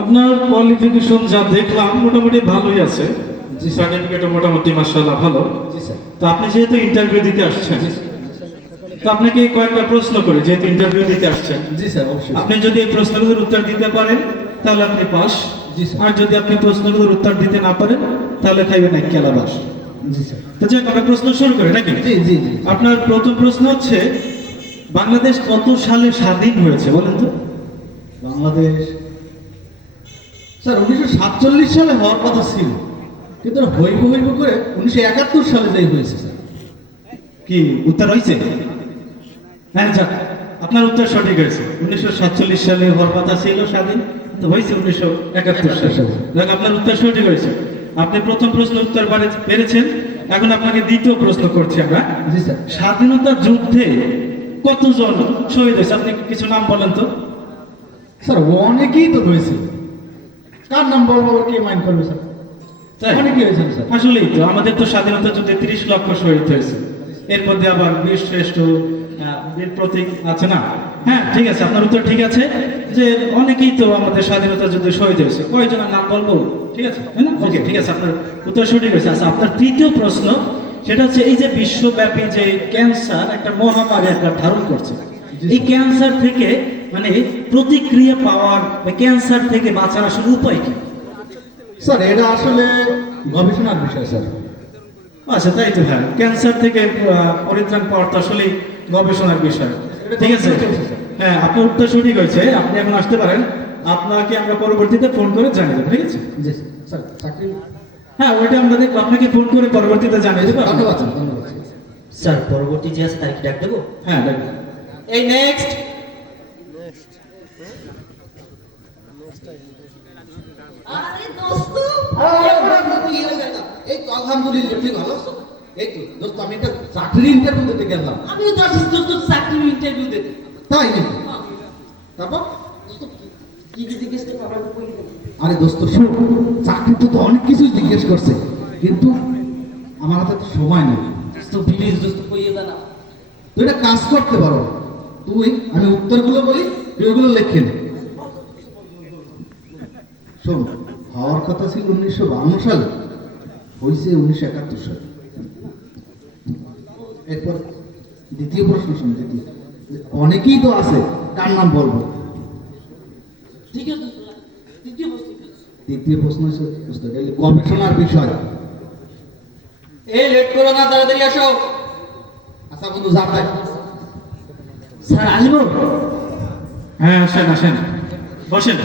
আপনার কোয়ালিফিকেশন যা দেখলাম মোটামুটি ভালোই আছে। জি, সার্টিফিকেটও মোটামুটি মাশাআল্লাহ ভালো। জি স্যার। তো আপনি যেহেতু ইন্টারভিউ দিতে আসছেন, তো আপনাকে কয়েকটা প্রশ্ন করে, যেহেতু ইন্টারভিউ দিতে আসছেন, জি স্যার অবশ্যই। আপনি যদি এই প্রশ্নগুলোর উত্তর দিতে পারেন তাহলে আপনি পাস। জি স্যার। আর যদি আপনি প্রশ্নগুলোর উত্তর দিতে না পারেন তাহলে খাইবেন এক কেলাবাস। জি স্যার। তো যাক, আমরা প্রশ্ন শুরু করি নাকি? জি জি জি। আপনার প্রথম প্রশ্ন হচ্ছে, বাংলাদেশ কত সালে স্বাধীন হয়েছে বলেন তো? বাংলাদেশ স্যার 1947 সালে হওয়ার কথা ছিল, কিন্তু হইব করে 1971 সালে যাই হয়েছে স্যার। কি উত্তর হয়েছে? হ্যাঁ, যাক, আপনার উত্তর সঠিক হয়েছে। 1947 সালে হওয়ার কথা ছিল স্বাধীন, তো হয়েছে 1971 সালে। যাক, আপনার উত্তর সঠিক হয়েছে। আপনি প্রথম প্রশ্ন উত্তর পেরেছেন। এখন আপনাকে দ্বিতীয় প্রশ্ন করছি আমরা। জি স্যার। স্বাধীনতা যুদ্ধে কতজন শহীদ হয়েছে আপনি কিছু নাম বলেন তো? স্যার অনেকেই তো রয়েছে, কার নাম বলবো কে মাইন্ড করবে স্যার? তাই? অনেকেই হয়েছে স্যার। আসলেই তো আমাদের তো স্বাধীনতা যুদ্ধে 30 লক্ষ শহীদ হয়েছে। এর মধ্যে আবার বীর শ্রেষ্ঠ, বীর প্রতীক আছে না? হ্যাঁ, ঠিক আছে, আপনার উত্তর ঠিক আছে যে অনেকেই তো আমাদের স্বাধীনতা যুদ্ধে শহীদ হয়েছে। কয়জনের নাম বলবো? ঠিক আছে, তাই না? ওকে, ঠিক আছে, আপনার উত্তর সঠিক হয়েছে। আচ্ছা, আপনার তৃতীয় প্রশ্ন, সেটা হচ্ছে এই যে বিশ্বব্যাপী যে ক্যান্সার একটা মহামারী একটা ধারণ করছে, এই ক্যান্সার থেকে মানে প্রতিক্রিয়া পাওয়ার, ক্যান্সার থেকে বাঁচার আসলে উপায় কি? স্যার এটা আসলে গবেষণার বিষয় স্যার। আচ্ছা, তাই তো। হ্যাঁ, ক্যান্সার থেকে পরিত্রাণ পাওয়ার তো আসলে গবেষণার বিষয়। ঠিক আছে, হ্যাঁ, আপনার উত্তর সঠিক হয়েছে। আপনি এখন আসতে পারেন। আপনাকে আমরা পরবর্তীতে ফোন করে জানিয়ে দেবো, ঠিক আছে? জি স্যার। চাকরি হ্যাঁ, ওইটা আমরা আপনাকে ফোন করে পরবর্তীতে জানিয়ে দেবো। ধন্যবাদ স্যার, ধন্যবাদ। স্যার পরবর্তী যে আছে তাকে ডাক দেবো? হ্যাঁ, দেখুন। এই নেক্সট। আরে দোস্ত, এই তো আলহামদুলিল্লাহ ঠিক ভালো। এই তো দোস্ত আমি একটা চাকরি ইন্টারভিউ দিতে গেলাম। আমিও তো আসিস দোস্ত চাকরির ইন্টারভিউ দিতে। তাই নাকি? তারপর দোস্ত, কি কি জিজ্ঞেস করবো আমরা তো বলি না। আরে দোস্ত শোন, চাকরি তো অনেক কিছুই জিজ্ঞেস করছে, কিন্তু আমার হাতে তো সময় নেই। দোস্ত প্লিজ দোস্ত কইয়ে দে না। তুই একটা কাজ করতে পারো, আমি উত্তরগুলো বলি, তুই ওগুলো লেখেন। শোন, হওয়ার কথা ছিল 1952 সালে, হয়েছে 1971 সালে। এরপর দ্বিতীয় প্রশ্ন শুন। অনেকেই তো আছে, কার নাম বলবো? ঠিক আছে দোস্ত, তৃতীয় বস্তু কি? দ্বিতীয় প্রশ্ন হচ্ছে গবেষণার বিষয়। এই লেট করো না, তাড়াতাড়ি আসো। আচ্ছা বন্ধু, যা তাই। স্যার আসবো? হ্যাঁ, আসেন আসেন, বসেন।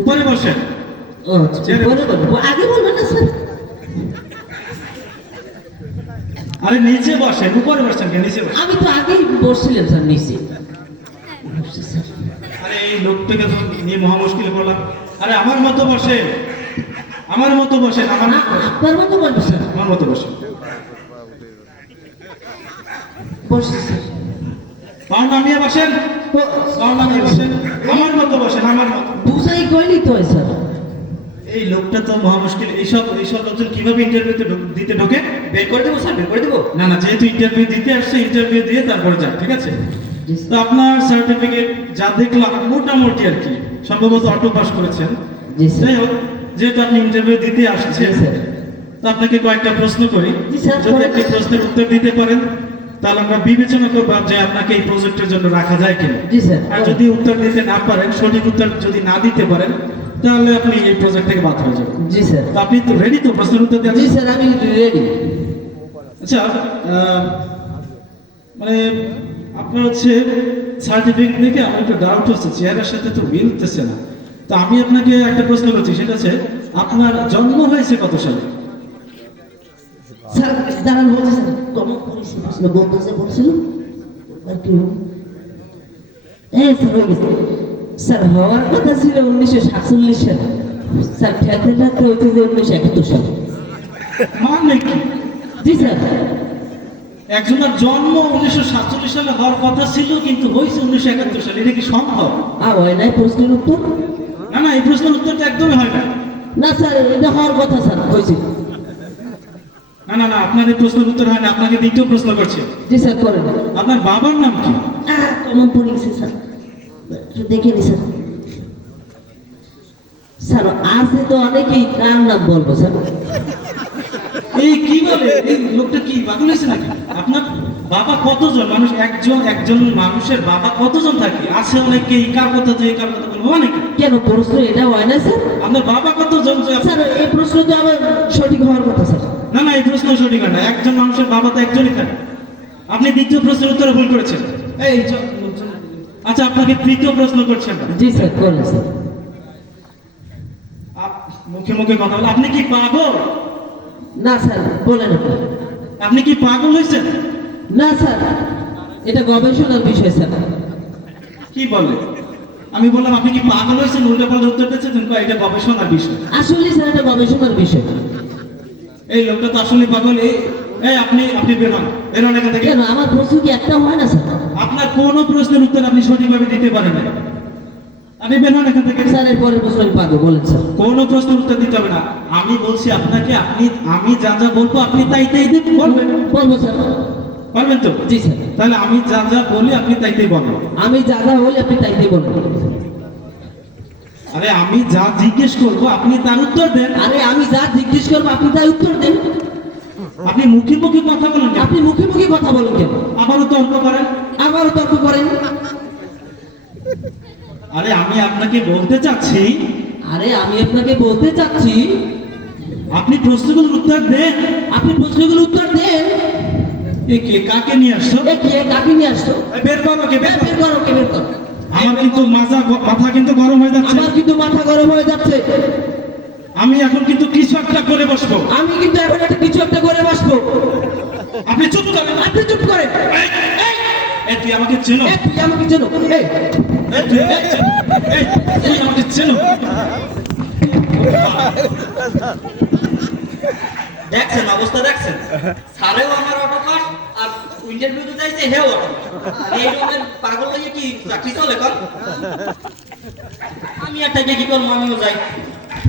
উপরে বসেন। ও পরে বলবো, আগে বলবেন না স্যার? আরে নিচে বসেন, উপরে বসেন কেন? নিচে বসেন। আমি তো আগেই বসছিলাম স্যার নিচে। আরে এই লোকটাকে তো নিয়ে মহা মুশকিলে পড়লাম। আরে আমার মতো বসেন, আমার মতো বসেন, আমার মতো বসেন, আপনার মতো বলবো স্যার? আমার মতো বসেন। বসছি স্যার। পাও নামিয়ে বসেন, পাও নামিয়ে বসেন, আমার মতো বসেন, আমার মতো। বুঝাই কইলি তো হয় স্যার। এই লোকটা তো মহা মুশকিল। এইসব লোকজন কিভাবে ইন্টারভিউতে দিতে ঢোকে? বের করে দেবো স্যার, বের করে দেবো? না না, যেহেতু ইন্টারভিউ দিতে আসছে, ইন্টারভিউ দিয়ে তারপরে যান, ঠিক আছে? জি তো আপনার সার্টিফিকেট যা দেখলাম মোটামুটি আর কি, সম্ভবত অটো পাস করেছেন। জি স্যার। যাই হোক, যেহেতু আপনি ইন্টারভিউ দিতে আসছেন, জি স্যার। তো আপনাকে কয়েকটা প্রশ্ন করি। জি স্যার। যদি একটি প্রশ্নের উত্তর দিতে পারেন তাহলে আমরা বিবেচনা করব যে আপনাকে এই প্রজেক্টের জন্য রাখা যায় কিনা। জি স্যার। আর যদি উত্তর দিতে না পারেন, সঠিক উত্তর যদি না দিতে পারেন, তাহলে আপনি এই প্রজেক্ট থেকে বাদ হয়ে যাবেন। জি স্যার। তো আপনি তো রেডি তো প্রশ্নের উত্তর দেওয়ার জি জন্য? স্যার, আমি রেডি। আচ্ছা, মানে আপনার হচ্ছে সার্টিফিকেট দেখে আমার একটু ডাউট হচ্ছে, চেহারার সাথে তো মিলতেছে না। তো আমি আপনাকে একটা প্রশ্ন করছি, সেটা হচ্ছে আপনার জন্ম হয়েছে কত সালে? স্যার দাঁড়ান, বলছি স্যার, তোমার পরিচয় প্রশ্ন বলতেছে বলছিল আর কি এই স্যার হয়ে গেছে। স্যার হওয়ার কথা ছিল 1947 সালে, স্যার ঠেতে ঠেতে হইতে যে 1971 সালে। মানে কি? জি স্যার। একজনের জন্ম 1947 সালে হওয়ার কথা ছিল, কিন্তু হয়েছে 1971 সালে। এটা কি সম্ভব? হয় নাই প্রশ্নের উত্তর? না না, এই প্রশ্নের উত্তরটা একদমই হয় না। না স্যার, এটা হওয়ার কথা স্যার, হয়েছিল। না না না, আপনার এই প্রশ্নের উত্তর হয় না। আপনাকে দ্বিতীয় প্রশ্ন করছি। জি স্যার, করেন। আপনার বাবার নাম কি? কমন পড়ে গেছে স্যার, একটু দেখে নি স্যার। স্যার আছে তো অনেকেই, কার নাম বলবো স্যার? এই কি বলে, এই লোকটা কি পাগল হয়েছে নাকি? আপনার বাবা কতজন মানুষ, একজন মানুষের বাবা কতজন থাকে? আছে অনেকেই, কার কথা যে কার কথা বলবো নাকি? কেন প্রশ্ন এটা হয় না স্যার? আপনার বাবা কতজন যে স্যার এই প্রশ্ন তো আমার সঠিক হওয়ার কথা স্যার। না না, এই প্রশ্ন সঠিক হয় না। একজন মানুষের বাবা তো একজনই থাকে। আপনি দ্বিতীয় প্রশ্নের উত্তরে ভুল করেছেন। এই আচ্ছা, আপনাকে তৃতীয় প্রশ্ন করছেন না। জি স্যার, করেন স্যার। মুখে মুখে কথা বলে, আপনি কি পাগল? না স্যার, বলেন আপনি। আপনি কি পাগল হয়েছেন? না স্যার, এটা গবেষণার বিষয় স্যার। কি বলে? আমি বললাম আপনি কি পাগল হয়েছেন, উল্টা পাল্টা উত্তর দিচ্ছেন, এটা গবেষণার বিষয়। আসলে স্যার এটা গবেষণার বিষয়। এই লোকটা তো আসলে পাগল। এই আপনি বের হন, বের হন এখান থেকে। কেন, আমার প্রশ্ন কি একটা হয় না স্যার? আপনার কোনো প্রশ্নের উত্তর আপনি সঠিকভাবে দিতে পারেন না। আপনি বের হন এখান থেকে। স্যার এর পরের প্রশ্ন আমি পাবো, বলেন স্যার। কোনো প্রশ্নের উত্তর দিতে হবে না। আমি বলছি আপনাকে, আমি যা যা বলবো আপনি তাই বলবেন। বলবো স্যার। পারবেন তো? জি স্যার। তাহলে আমি যা যা বলি আপনি তাই বলেন। আমি যা যা বলি আপনি তাইতেই বলবেন। আরে আমি যা জিজ্ঞেস করবো আপনি তার উত্তর দেন। আরে আমি যা জিজ্ঞেস করবো আপনি তাই উত্তর দেন। আপনি মুখে মুখে কথা বলেন কেন? আপনি মুখে মুখে কথা বলেন কেন? আবারও তর্ক করেন। আবারও তর্ক করেন। আরে আমি আপনাকে বলতে চাচ্ছি, আরে আমি আপনাকে বলতে চাচ্ছি, আপনি প্রশ্নগুলোর উত্তর দেন। আপনি প্রশ্নগুলোর উত্তর দেন। কাকে নিয়ে আসছো? এ কে, কাকে নিয়ে আসছো? বের করো, কে বের বের করো, কে বের করো। আমার কিন্তু মাথা কিন্তু গরম হয়ে যাচ্ছে। আমার কিন্তু মাথা গরম হয়ে যাচ্ছে। আমি এখন কিন্তু কিছু একটা করে বসবো। আমি কিন্তু এখন কিছু একটা করে বসবো। আপনি চুপ করেন। আপনি চুপ করেন। তুই আমাকে চেনো? তুই আমাকে চেনো? তুই আমাকে চেনো? দেখছেন অবস্থা, দেখছেন? স্যারেও আমার অটো পাস, আর ইন্টারভিউতে যাইছে হেও অটো পাস। এই রকমের পাগল হয়ে কি চাকরি চলে কর? আমি একটা কি করবো, আমিও যাই।